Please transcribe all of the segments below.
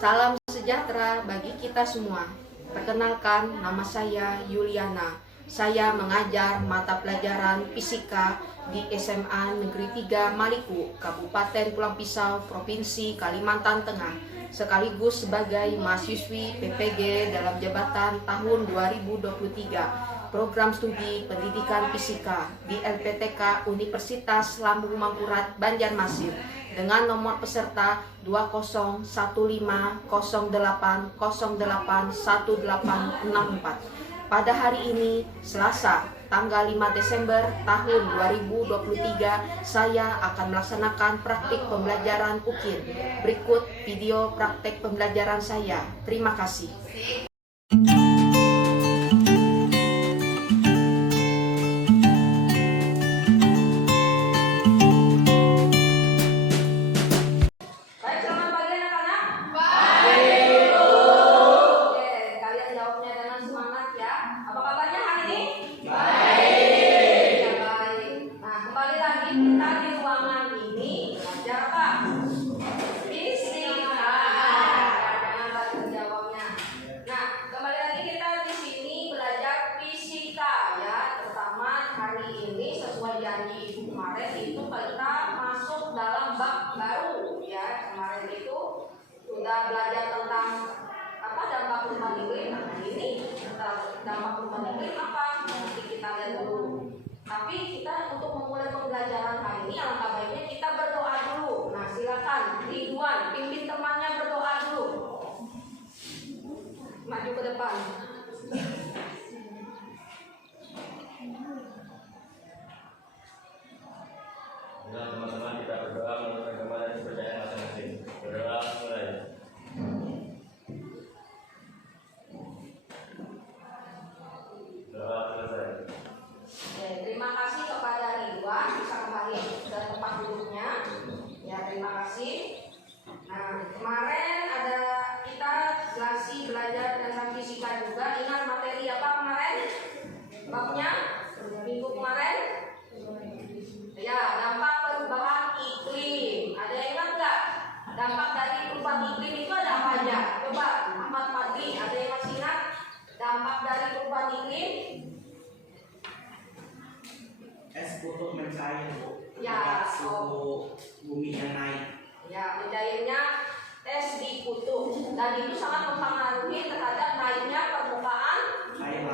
Salam sejahtera bagi kita semua. Perkenalkan, nama saya Yuliana. Saya mengajar mata pelajaran fisika di SMA Negeri 3 Maliku, Kabupaten Pulang Pisau, Provinsi Kalimantan Tengah, sekaligus sebagai mahasiswi PPG dalam jabatan tahun 2023, program studi pendidikan fisika di LPTK Universitas Lambung Mangkurat, Banjarmasin, dengan nomor peserta 201508081864. Pada hari ini, Selasa, tanggal 5 Desember tahun 2023, saya akan melaksanakan praktik pembelajaran UKIN. Berikut video praktek pembelajaran saya. Terima kasih. Kemarin itu kita masuk dalam bab baru ya. Kemarin itu sudah belajar tentang dampak perubahan iklim. Nah, ini dampak perubahan iklim apa? Nanti kita lihat dulu. Tapi kita untuk memulai pembelajaran hari ini, alangkah baiknya kita berdoa dulu. Nah, silakan Ridwan pimpin temannya berdoa dulu. Maju ke depan. Nah, teman-teman, kita berdoa menurut agama dan kepercayaan masing-masing. Berdoa mulai. Doa selesai. Oke, terima kasih kepada Ridwan, bisa kembali ke tempat duduknya. Ya, terima kasih. Nah, kemarin ada kita belajar tentang fisika juga. Ingat materi apa kemarin? Babnya minggu kemarin? Ya, dampak perubahan iklim. Ada yang ingat nggak? Dampak dari perubahan iklim itu ada apa aja? Coba Ahmad Fadli, ada yang masih ingat dampak dari perubahan iklim? Es kutub mencair, Ya, suhu bumi yang naik. Ya, mencairnya es di kutub, dan itu sangat mempengaruhi terhadap naiknya permukaan Air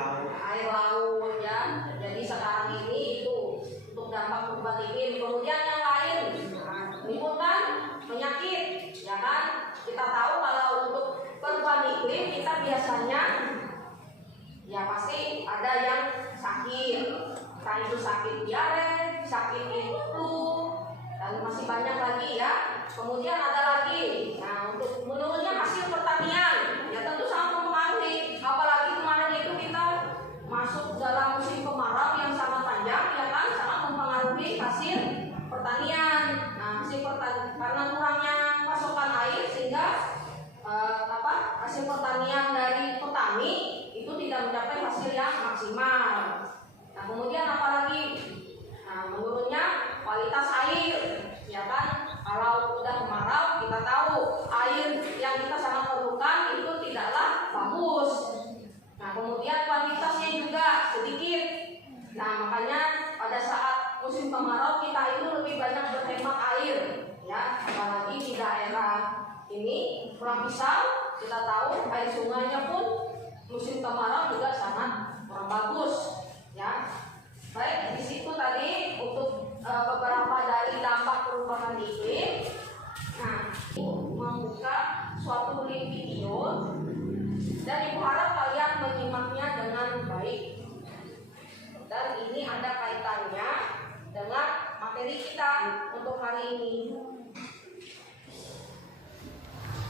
ya. laut. Jadi sekarang ini itu untuk dampak perubahan iklim. Kemudian yang lain, menimbulkan penyakit, ya kan? Kita tahu kalau untuk perubahan iklim kita biasanya ya pasti ada yang sakit, entah itu sakit diare, sakit itu, dan masih banyak lagi ya. Kemudian ada lagi, nah untuk menurunnya hasil pertanian, ya tentu sangat mempengaruhi. Apalagi kemarin itu kita masuk dalam musim kemarau yang sangat panjang, ya kan, sangat mempengaruhi hasil pertanian. Nah, hasil pertanian karena kurangnya pasokan air sehingga hasil pertanian dari petani itu tidak mencapai hasil yang maksimal. Nah, kemudian apalagi? Nah, menurunnya kualitas air, ya kan? Kalau udah kemarau, kita tahu air yang kita sangat perlukan itu tidaklah bagus. Nah, kemudian kualitasnya juga sedikit. Nah, makanya pada saat musim kemarau kita itu lebih banyak berhemat air, ya. Apalagi di daerah ini Pulang Pisau, kita tahu air sungainya pun musim kemarau juga sangat kurang bagus, ya. Baik, di situ tadi untuk beberapa dari dampak perubahan iklim. Nah, membuka suatu link video dan ibu harap kalian menyimaknya dengan baik. Dan ini ada kaitannya dengan materi kita untuk hari ini.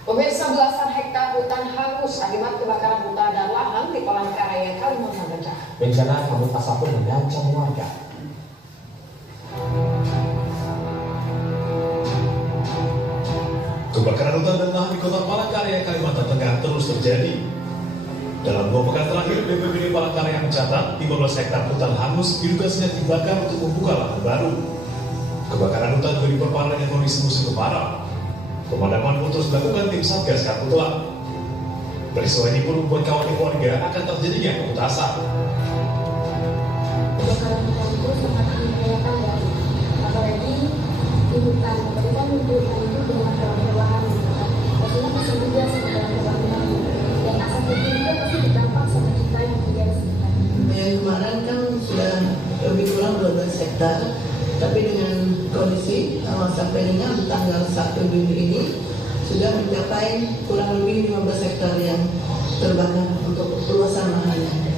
Pemirsa, belasan hektar hutan hangus akibat kebakaran hutan dan lahan di Palangkaraya, Kalimantan Tengah. Bencana kabut asap pun mengancam warga. Kebakaran hutan dan lahan di Kota Palangkaraya, Kalimantan Tengah terus terjadi. Dalam 2 pekan terakhir, BPBD Palangkaraya mencatat 15 hektar hutan hangus diduga sengaja dibakar untuk membuka lahan baru. Kebakaran hutan juga diperparah dengan kondisi musim kemarau. Pemadaman pun terus dilakukan tim Satgas Karhutla. Peristiwa ini pun membuat khawatir warga akan terjadinya pemutasan. Kebakaran hutan itu sangat membahayakan ya, apalagi di hutan. Jadi kan di hutan itu banyak hewan-hewan gitu kan. Pastinya pasti juga sama hewan-hewan. Dan asap itu juga pasti berdampak sama kita yang tinggal di sekitar. Yang kemarin kan sudah lebih kurang 12 hektar, tapi dengan kondisi sampai dengan tanggal 1 Juni ini sudah mencapai kurang lebih 15 hektar yang terbakar untuk luasan lahannya.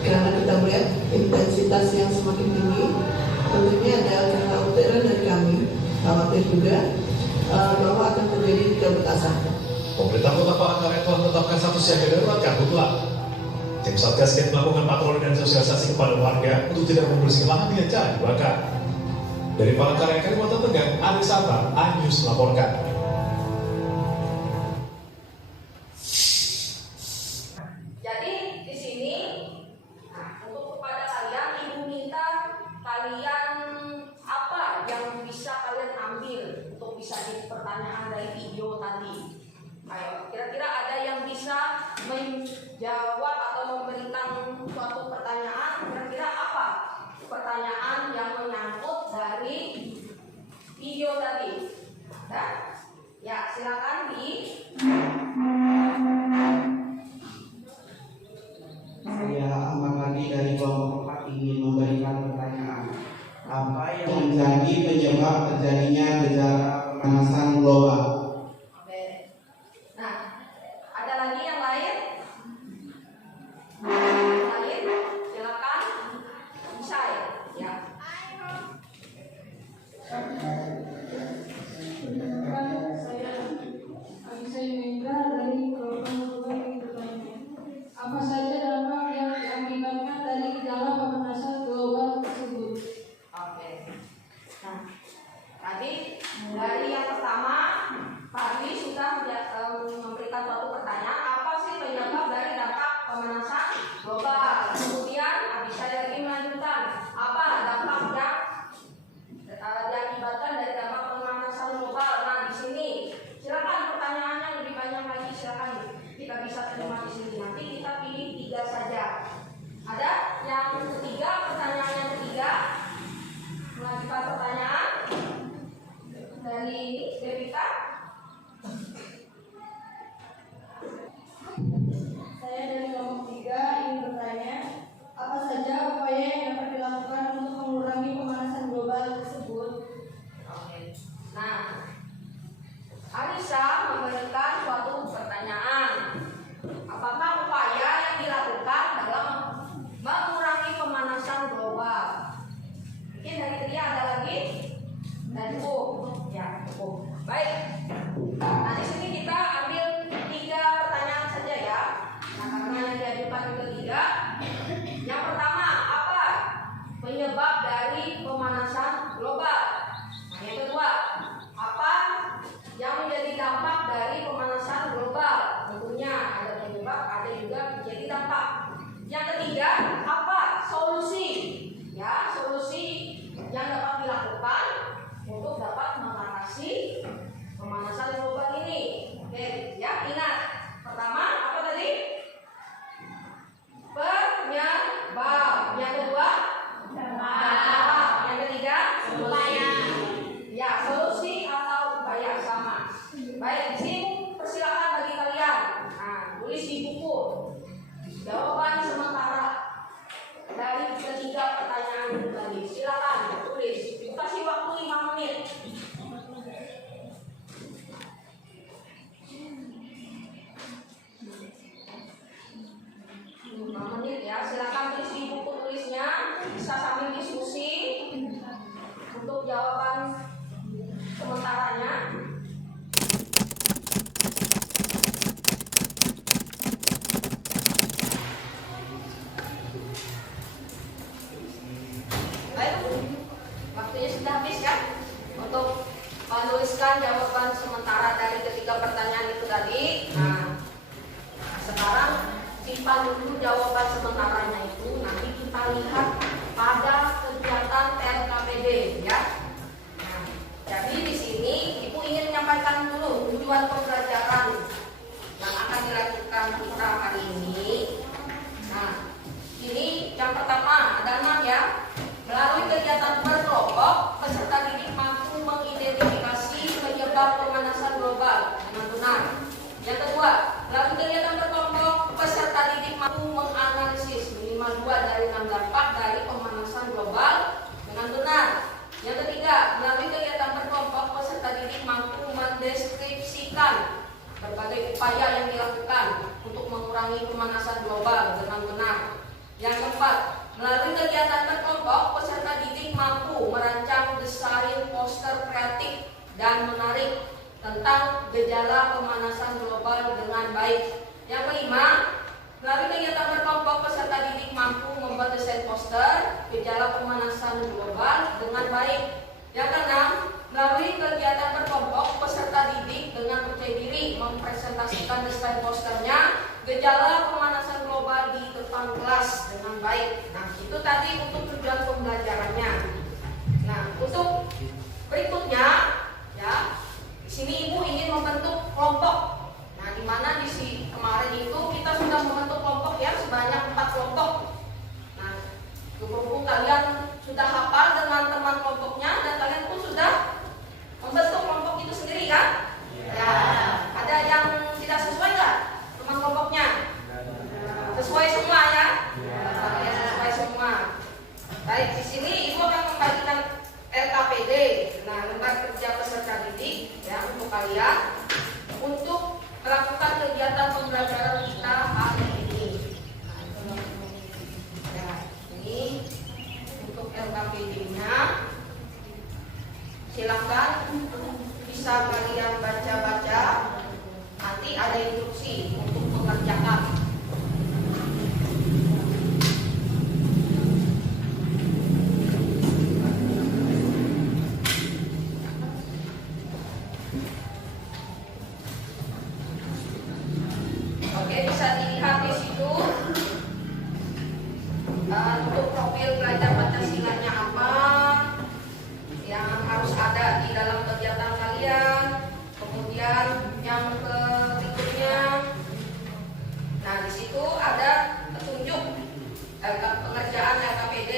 Karena kita melihat intensitas yang semakin tinggi, tentunya ada kekhawatiran dari kami, khawatir juga bahwa akan terjadi kabut asap. Pemerintah Kota Palangkaraya telah menetapkan status siaga darurat Karhutla. Tim Satgas Ket melakukan patroli dan sosialisasi kepada warga untuk tidak membersihkan lahan dengan cara dibakar. Dari Palangkaraya, Kalimantan Tengah, Aris Sabar, iNews melaporkan. Jadi di sini untuk kepada kalian, ibu minta kalian apa yang bisa kalian ambil untuk bisa jadi pertanyaan dari video tadi. Ayo, kira-kira ada yang bisa menjawab atau memberikan suatu pertanyaan? Kira-kira apa pertanyaan yang menyangkut dari video tadi? Nah, ya silakan di. Saya Ahmad Lagi dari kelompok 4 ingin memberikan pertanyaan. Apa yang menjadi penyebab terjadinya gejala pemanasan global? Oke. Nah, ada lagi yang lain? Lain? Silakan. Bisa ya? Apa saja dampak yang diakibatkan dari gejala pemanasan global tersebut? Oke. Nah, tadi dari yang pertama, Pak Dwi sudah memberikan suatu pertanyaan, apa sih penyebab dari dampak pemanasan global? Kemudian, bisa lagi melanjutkan, apa dampak yang diakibatkan dari dampak pemanasan global? Nah, di sini silakan pertanyaannya lebih banyak lagi, silakan kita bisa terima di sini. Nanti kita pilih 3 saja. Ada yang ketiga, pertanyaan yang ketiga, melanjutkan pertanyaan dari Devita. Saya dari kelompok 3 ingin bertanya, apa saja upaya yang dapat dilakukan untuk mengurangi pemanasan global tersebut? Oke. Nah, Anissa memberikan suatu pertanyaan. Apakah upaya yang dilakukan dalam mengurangi pemanasan global? Mungkin dari dia ada lagi? Dan cukup. Ya, cukup. Baik. Nah, di sini kita ambil 3 pertanyaan saja ya. Nah, karena yang diajukan juga 3. Yang pertama, apa penyebab dari pemanasan global? Nah, yang kedua, apa yang menjadi dampak dari pemanasan global? Tentunya ada penyebab, ada juga menjadi dampak. Yang ketiga, apa solusi? Ya, solusi yang dapat dilakukan untuk dapat mengatasi pemanasan global ini. Oke, ya ingat. Pertama, apa tadi? Penyebab. Yang kedua, dampak. Yang ketiga, upaya. Ya, solusi atau upaya sama. Baik, di sini persilakan bagi kalian. Nah, tulis di buku jawaban sementara dari ketiga pertanyaan itu tadi. Silakan tulis. Kasih waktu 5 menit. 5 menit ya. Silakan tulis di buku tulisnya. Bisa sambil diskusi untuk jawaban sementaranya. Baik, waktunya sudah habis kan untuk menuliskan jawaban sementara dari ketiga pertanyaan itu tadi. Nah, sekarang simpan dulu jawaban sementaranya itu. Nanti kita lihat pada kegiatan TLKPD ya. Nah, jadi di sini Ibu ingin menyampaikan dulu pemanasan global dengan baik. Yang kelima, melalui kegiatan berkelompok peserta didik mampu membuat desain poster gejala pemanasan global dengan baik. Yang keenam, melalui kegiatan berkelompok peserta didik dengan percaya diri mempresentasikan desain posternya gejala pemanasan global di depan kelas dengan baik. Nah, itu tadi untuk tujuan pembelajarannya. Nah, untuk berikutnya ya, di sini Ibu ingin membentuk kelompok. Nah, di mana di kemarin itu kita sudah membentuk kelompok ya sebanyak 4 kelompok. Nah, berhubung kalian sudah hafal dengan teman kelompoknya dan kalian pun sudah membentuk kelompok itu sendiri kan? Ya. Ada yang tidak sesuai nggak teman kelompoknya? Sesuai semua ya? Ya, sesuai semua. Baik, di sini Ibu akan membagikan LKPD. Nah, lembar kerja peserta didik ya untuk kalian untuk melakukan kegiatan pembelajaran kita hari ini. Ya, ini untuk LKPD-nya. Silakan bisa kalian baca-baca. Nanti ada instruksi untuk mengerjakan. Oke, bisa dilihat di situ untuk profil belajar Pancasilanya apa yang harus ada di dalam kegiatan kalian. Kemudian yang berikutnya, nah di situ ada petunjuk pengerjaan LKPD.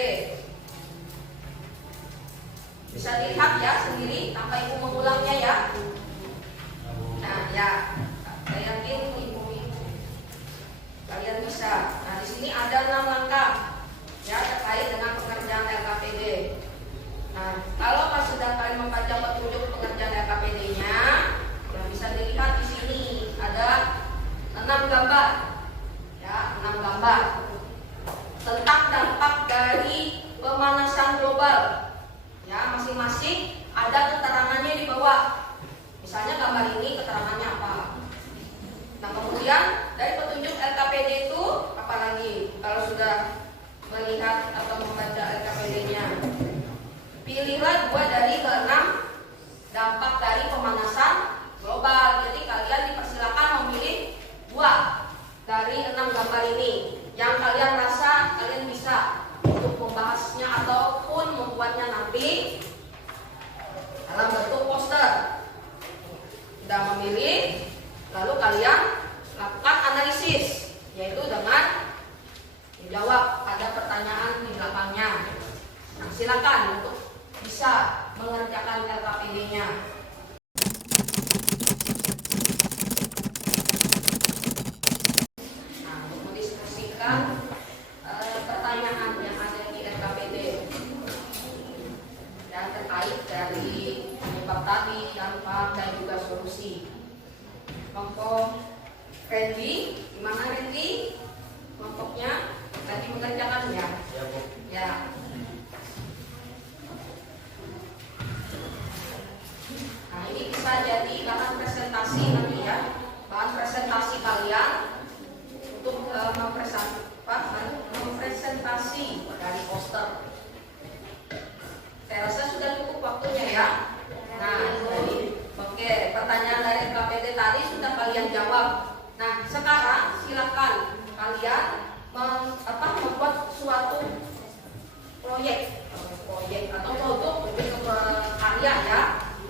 Bisa dilihat ya sendiri tanpa Ibu mengulangnya ya. Nah ya, saya yakin Ibu kalian bisa. Nah di sini ada 6 langkah ya terkait dengan pengerjaan LKPD. Nah kalau pas sudah kalian membaca petunjuk pengerjaan LKPD-nya, nah bisa dilihat di sini ada 6 gambar, ya 6 gambar tentang dampak dari pemanasan global. Ya masing-masing ada keterangannya di bawah. Misalnya gambar ini keterangannya apa. Nah kemudian dari petunjuk LKPD itu apalagi kalau sudah melihat atau membaca LKPD-nya, pilihlah 2 dari ke-6 dampak dari pemanasan global. Jadi kalian dipersilakan memilih 2 dari 6 gambar ini yang kalian rasa kalian bisa untuk membahasnya ataupun membuatnya nanti dalam bentuk poster. Sudah memilih, lalu kalian lakukan analisis, yaitu dengan menjawab ada pertanyaan di belakangnya. Nah, silakan untuk bisa mengerjakan LKPD-nya. Nah, untuk mendiskusikan pertanyaan yang ada di LKPD dan terkait dari penyebab tadi, dampak dan juga solusi. Kelompok Randy, gimana Randy? Kelompoknya tadi mengerjakannya? Ya, Bu. Ya. Nah ini bisa jadi bahan presentasi nanti ya, bahan presentasi kalian untuk mempresentasi dari poster. Saya rasa sudah cukup waktunya ya. Nah, jadi oke, pertanyaan dari KPD tadi sudah kalian jawab. Nah, sekarang silakan kalian membuat suatu proyek atau produk lebih ke karya ya,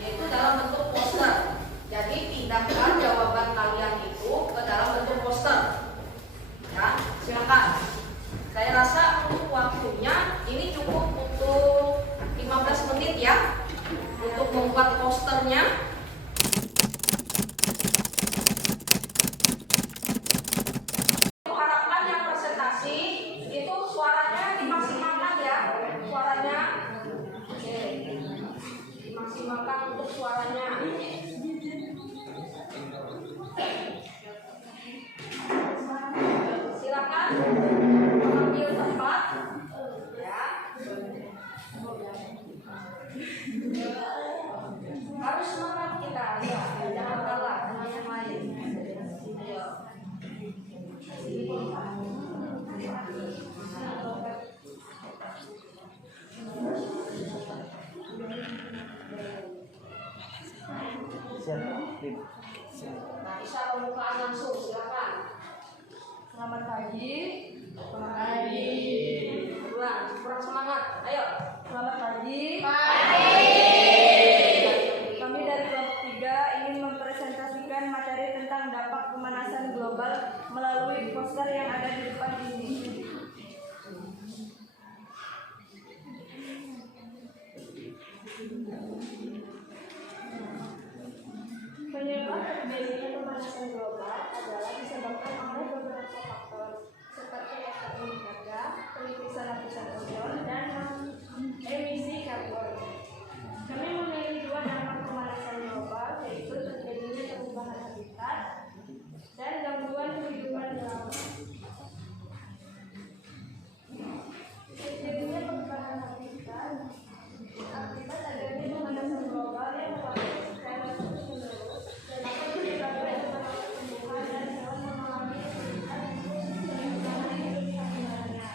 yaitu dalam bentuk poster. Jadi pindahkan jawaban kalian itu ke dalam bentuk poster. Ya, silakan. Saya rasa untuk waktunya ini cukup untuk 15 menit ya untuk membuat posternya. Harapkan yang presentasi itu suaranya dimaksimalkan ya, suaranya oke, dimaksimalkan untuk suaranya. Silakan mengambil tempat ya. Harus Nah, bisa pembukaan langsung, silakan. Selamat pagi. Selamat pagi. Ulang, kurang semangat. Ayo. Selamat pagi. Kami dari kelompok 3 ingin mempresentasikan materi tentang dampak pemanasan global melalui poster yang ada di depan ini. Penyebab terjadinya pemanasan global adalah disebabkan oleh beberapa faktor seperti efek niaga, pelipisan lapisan ozon, dan emisi karbon. Kami memilih 2 dampak pemanasan global, yaitu terjadinya perubahan habitat dan gangguan kehidupan di laut. Terjadinya perubahan habitat akibat adanya pemanasan global yang mewarnai secara terus-menerus dan dapat menyebabkan tumbuhan dan hewan mengalami kesulitan untuk bertahan hidup sehari-harinya.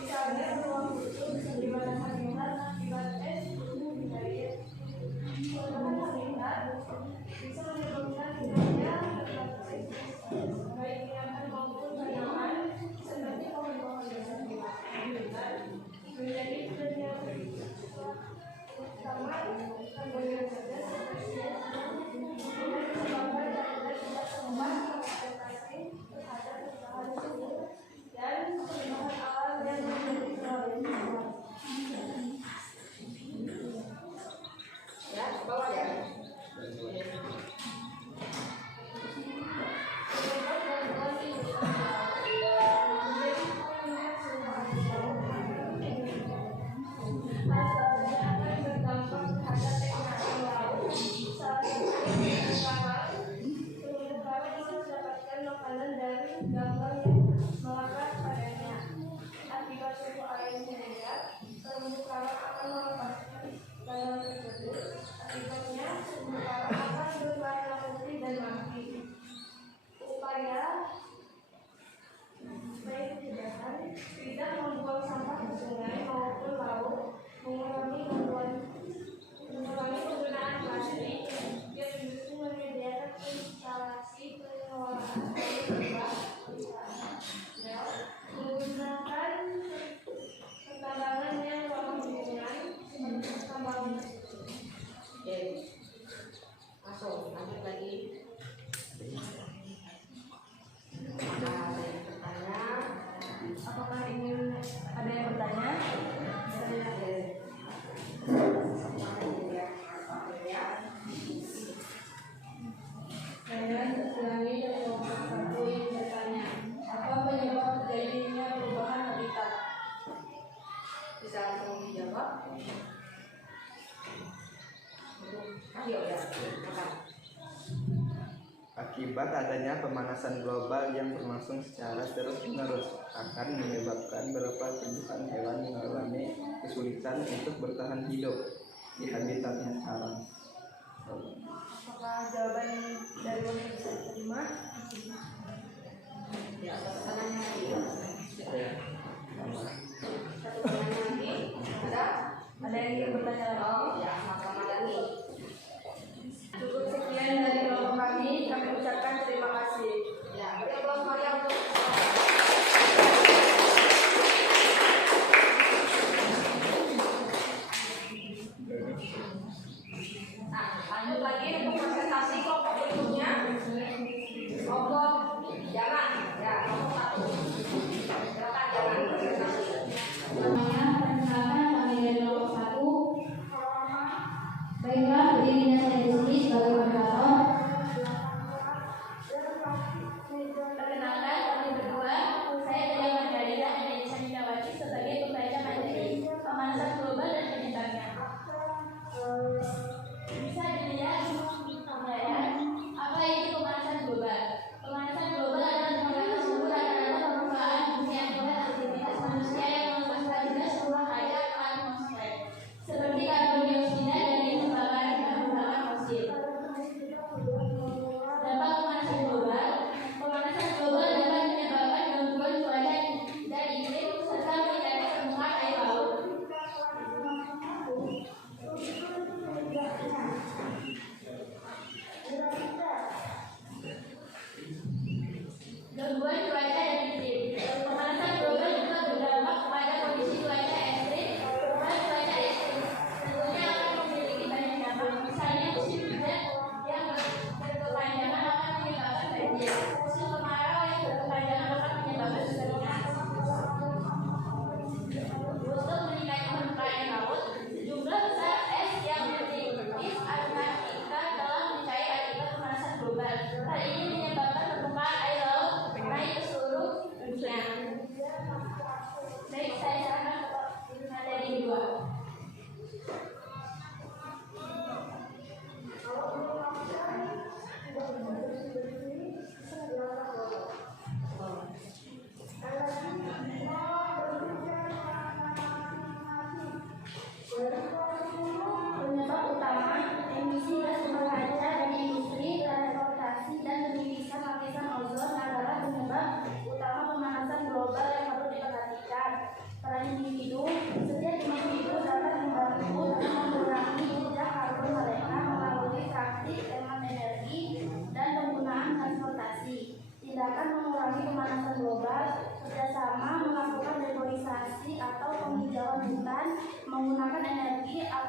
Misalnya ruang khusus di mana habitat akibat es gunung budaya. Perubahan habitat bisa menyebabkan hilangnya berbagai spesies, baik binatang maupun tanaman, seperti pohon-pohon besar di habitat menjadi dunia utama karbon gas spesies yang disebabkan karena tidak sempat beradaptasi terhadap perubahan suhu dan perubahan alam yang menjadi prioritas. Ya, bawa ya. Penyebab gangguan kehidupan laut menjadi pengennya suhu asalnya akan berdampak terhadap ekosistem laut. Salah satunya terumbu karang bisa mendapatkan makanan dari gambang yang melekat padanya. Akibat suhu air meningkat, terumbu karang akan melepaskan gambang tersebut. Akibatnya terumbu karang akan berwarna putih dan mati. Upaya baik pencegahan tidak membuang sampah ke sungai maupun laut, mengurangi penggunaan plastik, dan industri menyediakan instalasi pengelolaan air limbah, menggunakan pertambangan yang ramah lingkungan seperti pertambangan. Oke. Masuk, lanjut lagi. Ada yang bertanya? Apakah ingin ada yang bertanya? Saya ulangi dari kelompok 1 yang bertanya, apa penyebab terjadinya perubahan habitat? Bisa langsung dijawab. Ayo ya, makan. Akibat adanya pemanasan global yang berlangsung secara terus-menerus akan menyebabkan beberapa tumbuhan hewan mengalami kesulitan untuk bertahan hidup di habitatnya sekarang. Apakah jawaban dari wakil bisa diterima? Ya, pertanyaan lagi. Ya. Satu pertanyaan lagi. Ada yang ingin bertanya lagi? Oh ya, sama-sama lagi. Cukup sekian dari kelompok kami ucapkan terima kasih. Ya, beri aplaus Maria untuk Nah, lanjut lagi untuk presentasi kelompok berikutnya. Kelompok jangan, ya, kelompok 1.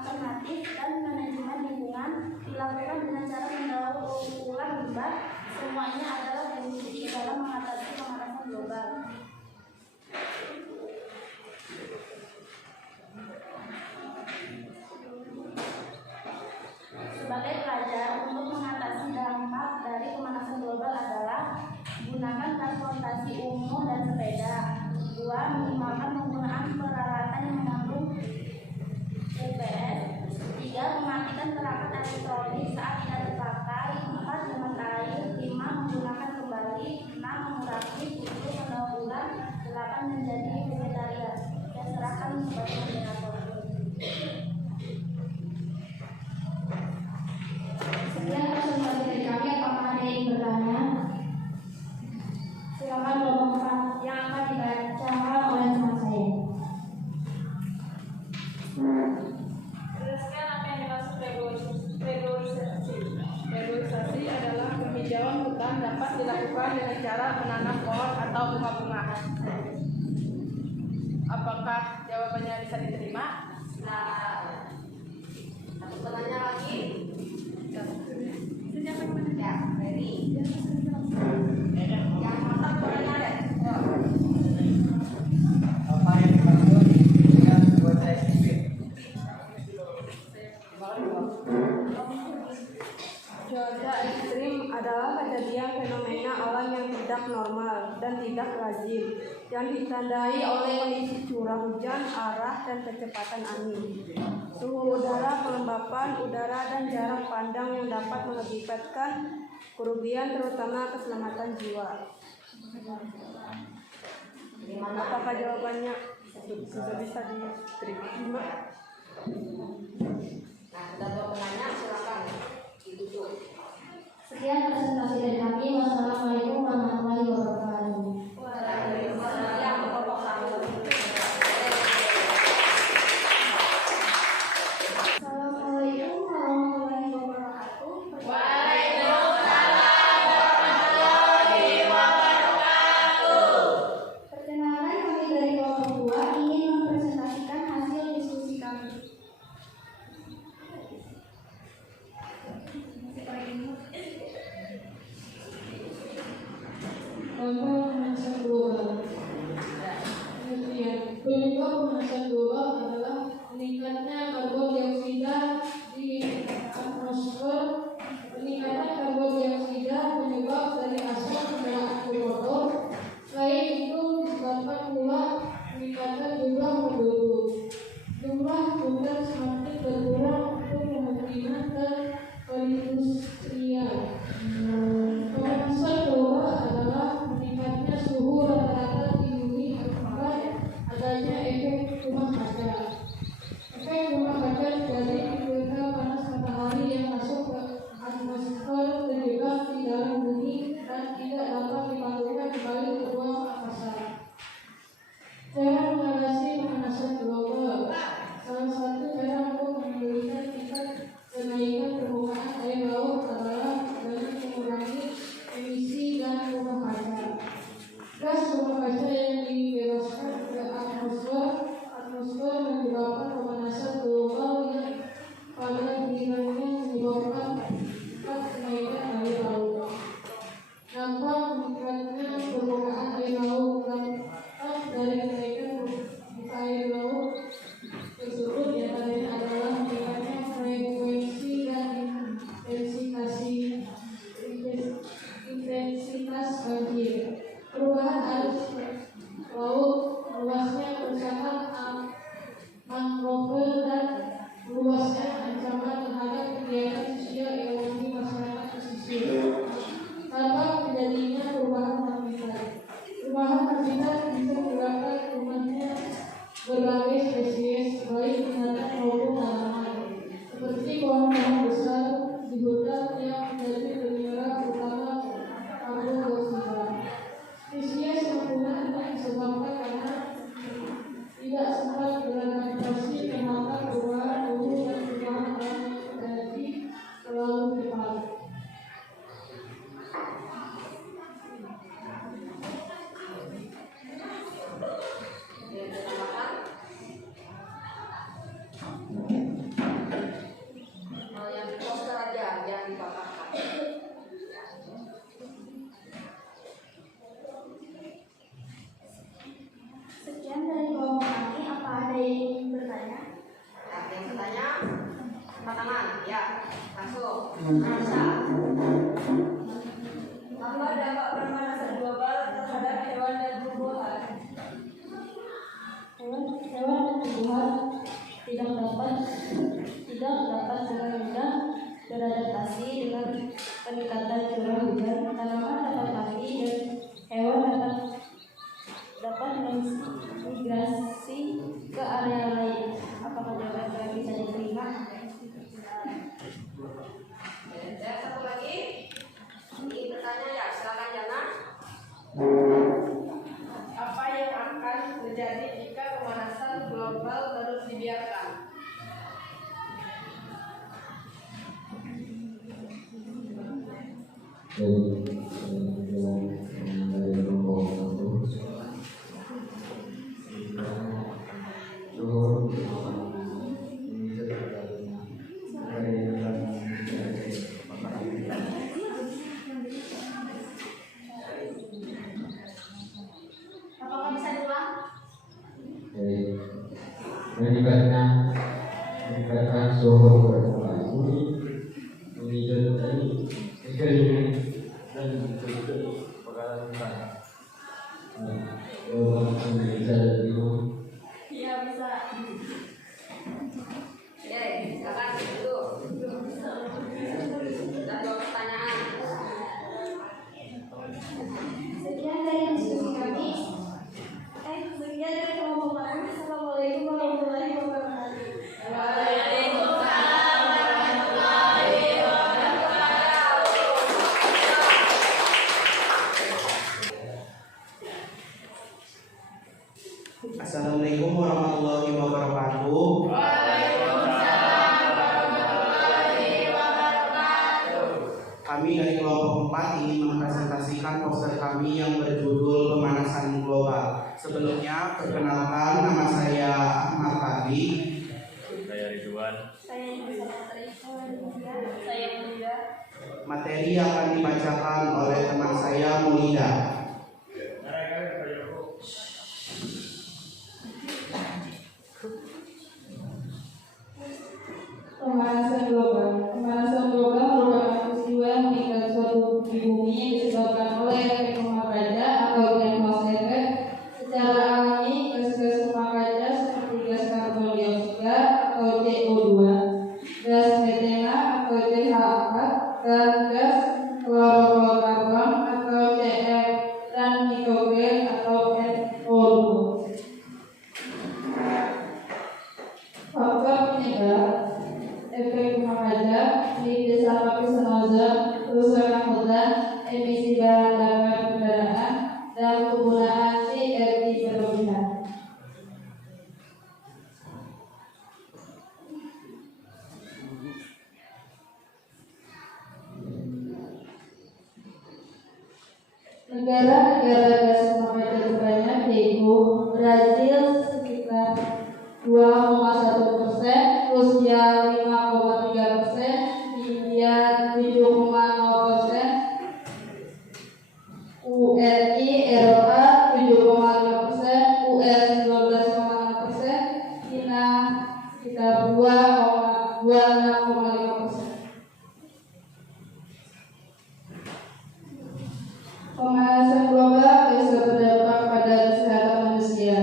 alternatif dan manajemen lingkungan dilakukan dengan cara mendaur ulang limbah. Semuanya adalah kunci dalam mengatasi pemanasan global. Sebagai pelajar, untuk mengatasi dampak dari pemanasan global adalah gunakan transportasi umum dan sepeda. 2. Minimalkan penggunaan peralatan yang mengandung UPS. 3. Mematikan perangkat elektronik saat tidak terpakai. 4. Hemat air. 5. Menggunakan kembali. 6. Mengurangi. 7. Mendaur ulang. 8. Menjadi vegetarian. Dan serahkan sebagai moderator. Sekian presentasi dari kami. Apakah ada yang bertanya? Silakan kelompok yang akan dibacakan oleh teman saya. Berdasarkan apa yang dimaksud reboisasi. Reboisasi adalah penghijauan hutan dapat dilakukan dengan cara menanam pohon atau bunga-bunga. Apakah jawabannya bisa diterima? Nah, satu penanya lagi. Ya, ready. Yang mantap suaranya deh. Apa yang dimaksud dengan cuaca ekstrim? Cuaca ekstrim adalah kejadian fenomena alam yang tidak normal dan tidak lazim, yang ditandai oleh kondisi curah hujan, arah, dan kecepatan angin, suhu udara, kelembapan udara, dan jarak pandang yang dapat mengakibatkan kerugian terutama keselamatan jiwa. Apakah jawabannya sudah bisa diterima? Nah, sudah dua penanya, silakan ditutup. Sekian presentasi dari kami. Wassalamualaikum warahmatullahi wabarakatuh. Waalaikumsalam. Yang kelompok satu. Assalamualaikum warahmatullahi wabarakatuh. Perkenalkan, kami dari kelompok 2 ingin mempresentasikan hasil diskusi kami. Dampak pemanasan global. Penyebab pemanasan global adalah meningkatnya karbon dioksida di atmosfer. Peningkatan karbon dioksida penyebab dari asap kendaraan bermotor. Selain itu disebabkan pula peningkatan jumlah penduduk. Jumlah hutan semakin berkurang untuk pemukiman dan perindustrian. Pemanasan global adalah meningkatnya suhu rata-rata di bumi akibat adanya efek rumah kaca. Efek rumah kaca dari filter panas matahari yang masuk ke atmosfer terjebak di dalam bumi dan tidak dapat dipantulkan kembali ke ruang angkasa. Cara mengatasi pemanasan global. Salah satu cara untuk menurunkan tingkat kenaikan permukaan air laut adalah dengan mengurangi emisi gas rumah kaca. Gas rumah kaca yang dibebaskan ke atmosfer menyebabkan pemanasan global yang pada gilirannya menyebabkan tingkat kenaikan air laut. Dampak meningkatnya permukaan air laut. Dampak dari kenaikan muka air laut tersebut diantaranya adalah meningkatnya frekuensi dan intensitas banjir, perubahan arus laut, luasnya kerusakan mangrove, dan luasnya ancaman terhadap kegiatan sosial Apa dampak pemanasan global terhadap hewan dan tumbuhan? Hewan dan tumbuhan tidak dapat dengan mudah beradaptasi dengan peningkatan curah hujan. Tanaman dapat mati dan hewan dapat migrasi ke area lain. Apakah jawaban bisa diterima? Dan satu lagi, ini bertanya ya, silakan Jana. Apa yang akan terjadi jika pemanasan global terus dibiarkan? Apakah bisa diulang? meningkatkan suhu permukaan bumi, menyebabkan kekeringan dan kebakaran hutan. Bisa diulang. Iya bisa. Ya, silakan dulu. Dan dua pertanyaan. Sekian dari diskusi kami. Sekian dari kelompok kami. Assalamualaikum warahmatullahi wabarakatuh. Waalaikumsalam warahmatullahi wabarakatuh. Assalamualaikum warahmatullahi wabarakatuh. Kami dari kelompok 4 ingin mempresentasikan poster kami yang berjudul Pemanasan Global. Sebelumnya, perkenalkan, nama saya Ahmad Fadli. Saya Ridwan. Saya Yusuf Satri. Saya Muda. Materi akan dibacakan oleh teman saya Mulida. Pemanasan global. Pemanasan global merupakan peristiwa meningkat suatu di bumi yang disebabkan oleh efek rumah kaca atau greenhouse effect. Secara alami, gas-gas rumah kaca seperti gas karbon dioksida atau CO2, gas metana atau CH4, dan gas klorofluorokarbon atau CF, dan nitrogen atau NO2. Faktor penyebab efek rumah kaca, disrupsi ozon, kerusakan hutan, emisi bahan bakar kendaraan, dan penggunaan CFC berlebihan. Negara-negara gas rumah kaca terbanyak yaitu Brazil sekitar 2,1%, Rusia 5,3%, India 7,0%, UNI Eropa 7,5%, US 12,6%, China sekitar 26,5%. Pemanasan global bisa berdampak pada kesehatan manusia.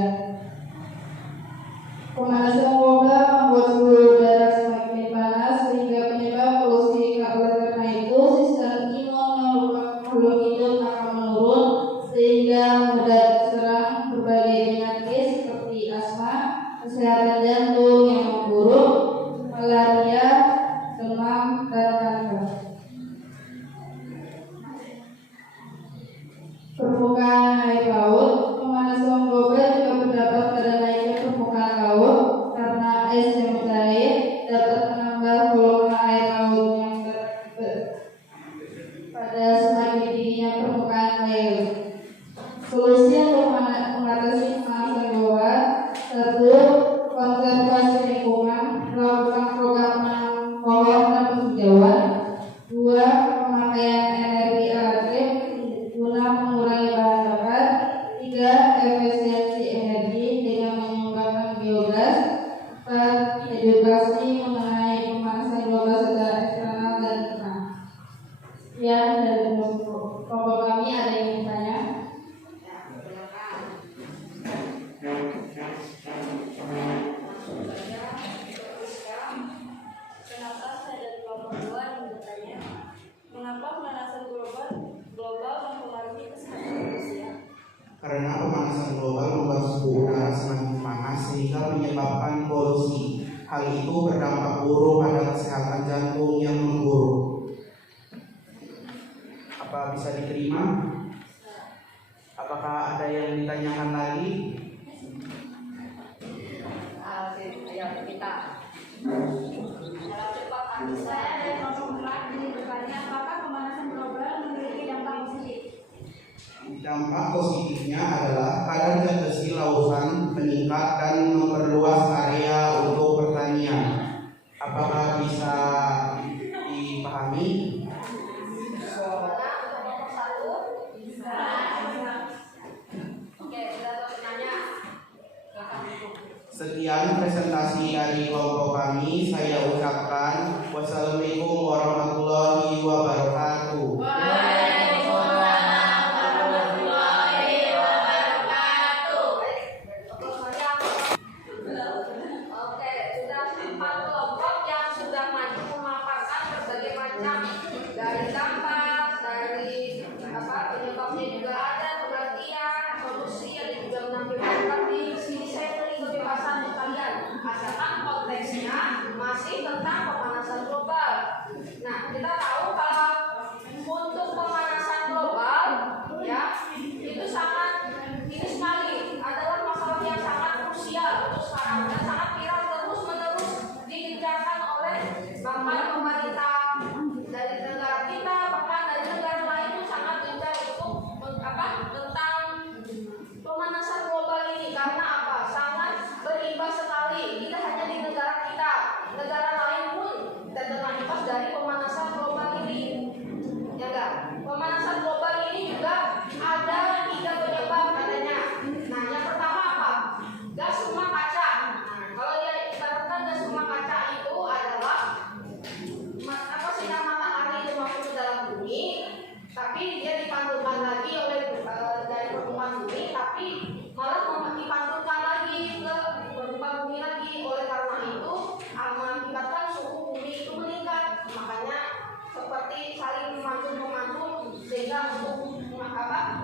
Pemanasan global membuat suhu udara semakin panas sehingga penyebab polusi. Oleh karena itu, sistem imun makhluk hidup akan menurun sehingga mudah terserang berbagai penyakit seperti asma, kesehatan jantung yang memburuk, malaria, demam, dan kanker. Permukaan air laut. Pemanasan global juga berdampak pada naiknya permukaan laut karena es yang mencair dapat menambah volume air laut yang pada semakin tingginya permukaan air. Solusi untuk mengatasi pemanasan global: 1. Konservasi lingkungan, melakukan program menanam pohon dan penghijauan. 2. Pemakaian energi alternatif guna mengurangi bahan bakar. 3. Efisiensi energi dengan mengembangkan biogas. 4. Edukasi mengenai pemanasan global secara eksternal dan internal. pemanasan global membuat suhu udara semakin panas sehingga menyebabkan polusi. Hal itu berdampak buruk pada kesehatan jantung yang memburuk. Apa bisa diterima? Apakah ada yang ditanyakan lagi? Saya dari kelompok 4 ingin bertanya, apakah pemanasan global memiliki dampak positif? Dampak positifnya adalah kadar zat besi lautan meningkat dan memperluas area untuk pertanian. Apakah bisa dipahami? Sekian presentasi dari kelompok kami. Saya ucapkan wassalamualaikum warahmatullahi wabarakatuh. Oke, sudah 4 kelompok yang sudah maju memaparkan berbagai macam dari dampak, dari penyebabnya juga ada, pengertian, solusi yang juga menampilkan. Tapi sini saya beri kebebasan untuk kalian, asalkan konteksnya masih tentang pemanasan global. Nah, kita tahu kalau untuk pemanasan global, ya itu sangat ini sekali adalah masalah yang sangat krusial untuk sekarang dan sangat viral terus-menerus digencarkan oleh bahkan pemerintah dari negara kita, bahkan dari negara lain itu sangat gencar untuk tentang pemanasan global ini. Karena apa? Sangat berimbas sekali, tidak hanya di negara kita, negara lain pun terkena imbas dari pemanasan global ini. Ya enggak? Pemanasan global ini juga ada 3 penyebab katanya. Nah, yang pertama apa? Gas rumah kaca. Nah, kalau dia ibaratkan gas rumah kaca itu adalah sinar matahari itu masuk ke dalam bumi, tapi dia dipantulkan lagi oleh dari permukaan bumi, tapi malah dipantulkan lagi ke permukaan bumi lagi. Oleh karena itu mengakibatkan suhu bumi itu meningkat. Makanya seperti saling memantul sehingga untuk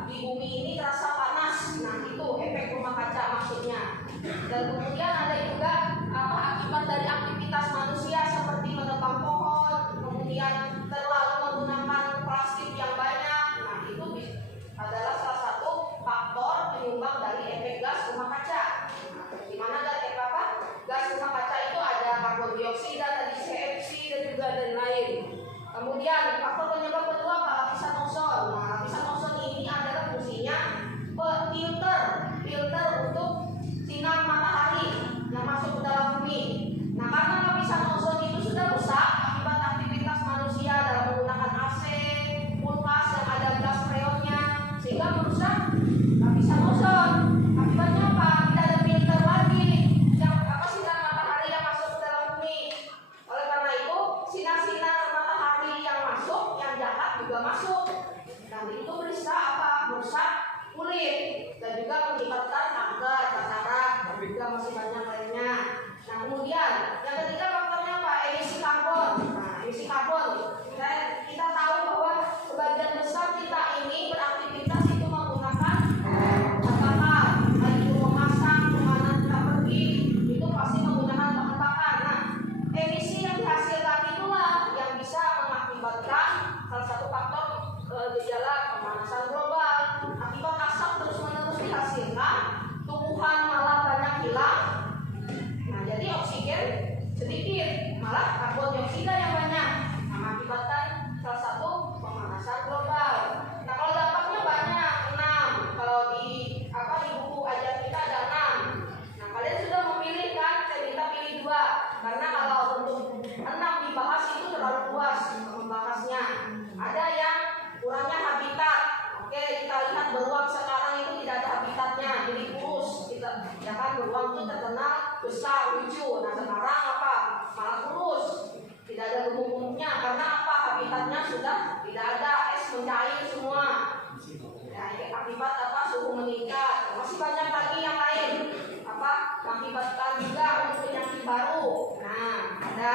di bumi ini terasa panas. Nah, itu efek rumah kaca maksudnya. Dan kemudian ada juga akibat dari aktivitas manusia seperti menebang pohon, kemudian terlalu menggunakan plastik yang banyak. Nah, itu adalah salah satu faktor penyumbang dari efek gas rumah kaca. Nah, di mana dari gas rumah kaca itu ada karbon dioksida, tadi CFC dan juga dan lain. Kemudian faktor penyebab kedua lapisan ozon. Nah, lapisan ozon ini adalah fungsinya filter untuk sinar matahari yang masuk ke dalam bumi. Nah, karena lapisan ozon itu sudah rusak akibat aktivitas manusia dalam menggunakan AC, kulkas yang ada gas freonnya, sehingga merusak lapisan ozon. Akibatnya apa? Tidak ada filter lagi sinar matahari yang masuk ke dalam bumi. Oleh karena itu, sinar-sinar matahari yang masuk, yang jahat juga masuk. Dan itu merusak kulit dan juga mengakibatkan kanker, katarak, dan juga masih banyak lainnya. Nah, kemudian yang ketiga faktornya apa? Emisi karbon. Nah, emisi karbon. Kita tahu bahwa sebagian besar kita ini beraktivitas itu menggunakan bahan bakar, baik itu memasak, kemana kita pergi, itu pasti menggunakan bahan bakar. Nah, emisi yang dihasilkan itulah yang bisa mengakibatkan salah satu faktor gejala pemanasan global. Akibat asap terus-menerus dihasilkan, tumbuhan malah banyak hilang. Nah, jadi oksigen sedikit, malah karbon dioksida yang banyak. Nah, mengakibatkan salah satu pemanasan global. Nah, kalau dampaknya banyak, 6. Kalau di buku ajar kita ada 6. Nah, kalian sudah memilih kan? Saya minta pilih 2. Karena kalau untuk 6 dibahas itu terlalu luas membahasnya. Ada yang kurangnya habitat. Oke, kita lihat beruang sekarang itu tidak ada habitatnya, jadi kurus. Ya kan, beruang itu terkenal besar, lucu. Nah, sekarang apa? Malah kurus. Tidak ada gemuk-gemuknya. Karena apa? Habitatnya sudah tidak ada, es mencair semua. Ya, akibat apa? Suhu meningkat. Masih banyak lagi yang lain. Mengakibatkan juga untuk penyakit baru. Nah, ada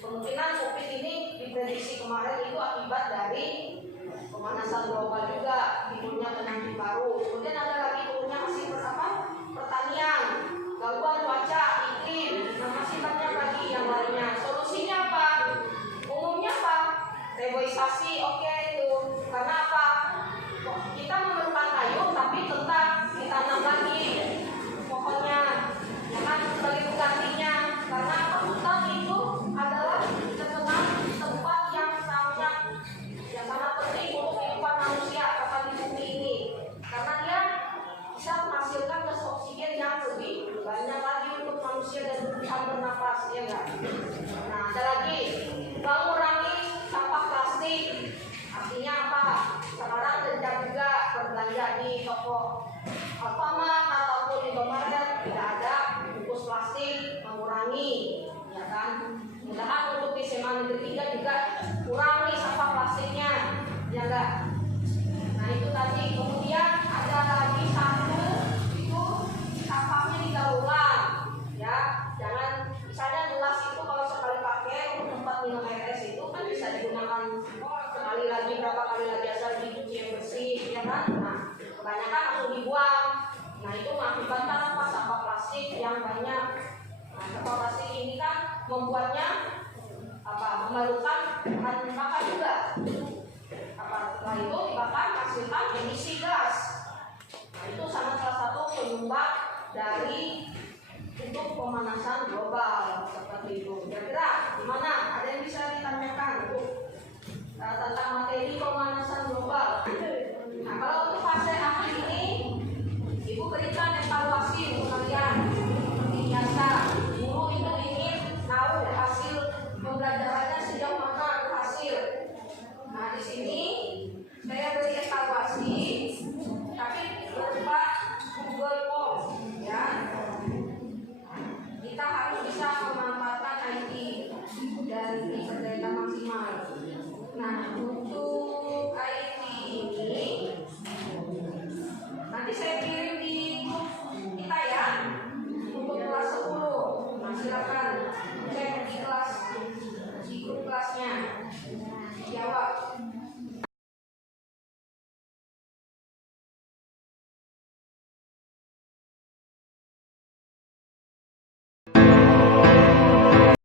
kemungkinan COVID ini diprediksi kemarin itu akibat dari pemanasan global juga, timbulnya penyakit baru. Kemudian ada lagi manusia dan tumbuhan bernapas, ya enggak? Nah, ada lagi, mengurangi sampah plastik. Artinya apa? Sekarang gencar juga berbelanja di toko Alfamart ataupun di Indomaret, tidak ada bungkus plastik, mengurangi, ya kan? Mudah-mudahan untuk di SMA Negeri 3 juga kurangi sampah plastiknya, ya enggak? Nah itu tadi. Kemudian ada lagi satu, itu sampahnya didaur ulang, ya. Jangan, misalnya gelas itu kalau sekali pakai untuk tempat minum air es itu kan bisa digunakan sekali lagi, berapa kali lagi asal dicuci yang bersih, ya kan? Nah kebanyakan langsung dibuang. Nah itu mengakibatkan apa? Sampah plastik yang banyak. Nah sampah plastik ini kan membuatnya apa? Memerlukan bahan bakar juga. Setelah itu dibakar menghasilkan emisi gas. Nah itu salah satu penyumbang dari untuk pemanasan global seperti itu. Kira-kira gimana? Ada yang bisa ditanyakan untuk tentang materi pemanasan global? Nah kalau untuk fase akhir ini, Ibu berikan evaluasi untuk kalian. Seperti biasa, guru itu ingin tahu hasil pembelajarannya sejauh mana berhasil. Nah di sini saya beri evaluasi, tapi berupa Google Form, ya. Kita harus bisa memanfaatkan IT dan dikerjakan maksimal. Nah untuk IT ini nanti saya kirim di grup kita ya, untuk kelas 10. Nah silakan cek di grup kelasnya, jawab.